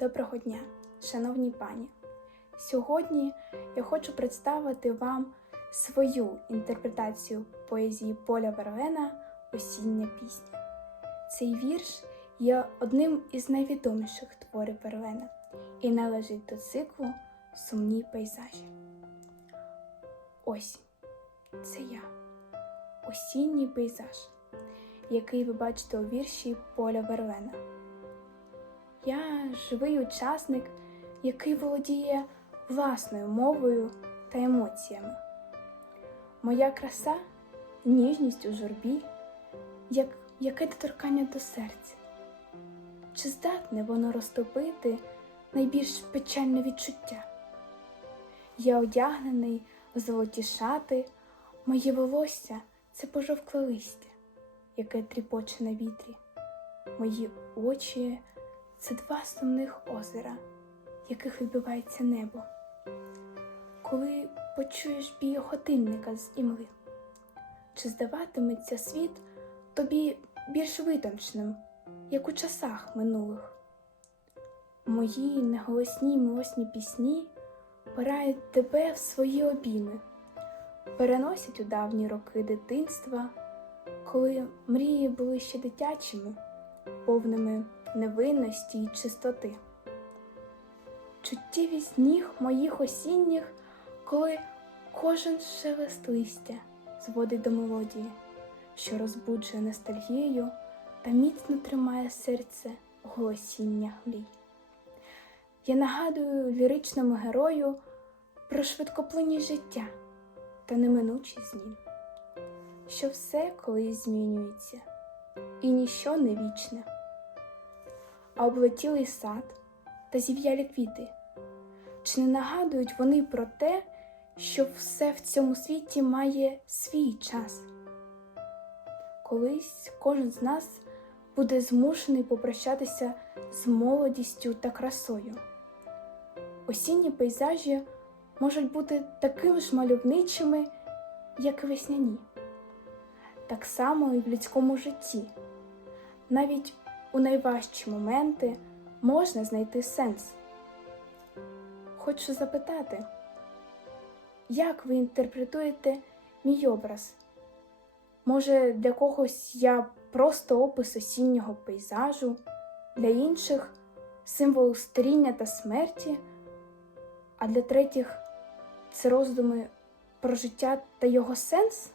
Доброго дня, шановні пані! Сьогодні я хочу представити вам свою інтерпретацію поезії Поля Верлена Осіння пісня. Цей вірш є одним із найвідоміших творів Верлена і належить до циклу Сумні пейзажі. Осінь це я, осінній пейзаж, який ви бачите у вірші Поля Верлена. Я живий учасник, який володіє власною мовою та емоціями. Моя краса ніжність у журбі, як яке доторкання до серця. Чи здатне воно розтопити найбільш печальне відчуття? Я одягнений в золоті шати, моє волосся це пожовкле листя, яке тріпоче на вітрі. Мої очі це два сумних озера, яких відбивається небо. Коли почуєш бій годинника з імли, чи здаватиметься світ тобі більш витонченим, як у часах минулих? Мої неголосні милосні пісні порають тебе в свої обійми, переносять у давні роки дитинства, коли мрії були ще дитячими, повними невинності й чистоти. Чуттєвість ніг моїх осінніх, коли кожен шелест листя зводить до мелодії, що розбуджує ностальгію та міцно тримає серце голосіння мрій. Я нагадую ліричному герою про швидкоплинність життя та неминучий змін, що все колись змінюється, і ніщо не вічне а облетілий сад та зів'ялі квіти. Чи не нагадують вони про те, що все в цьому світі має свій час? Колись кожен з нас буде змушений попрощатися з молодістю та красою. Осінні пейзажі можуть бути такими ж мальовничими, як і весняні, так само і в людському житті. Навіть у найважчі моменти можна знайти сенс. Хочу запитати, як ви інтерпретуєте мій образ? Може, для когось я просто опис осіннього пейзажу, для інших символ старіння та смерті, а для третіх це роздуми про життя та його сенс?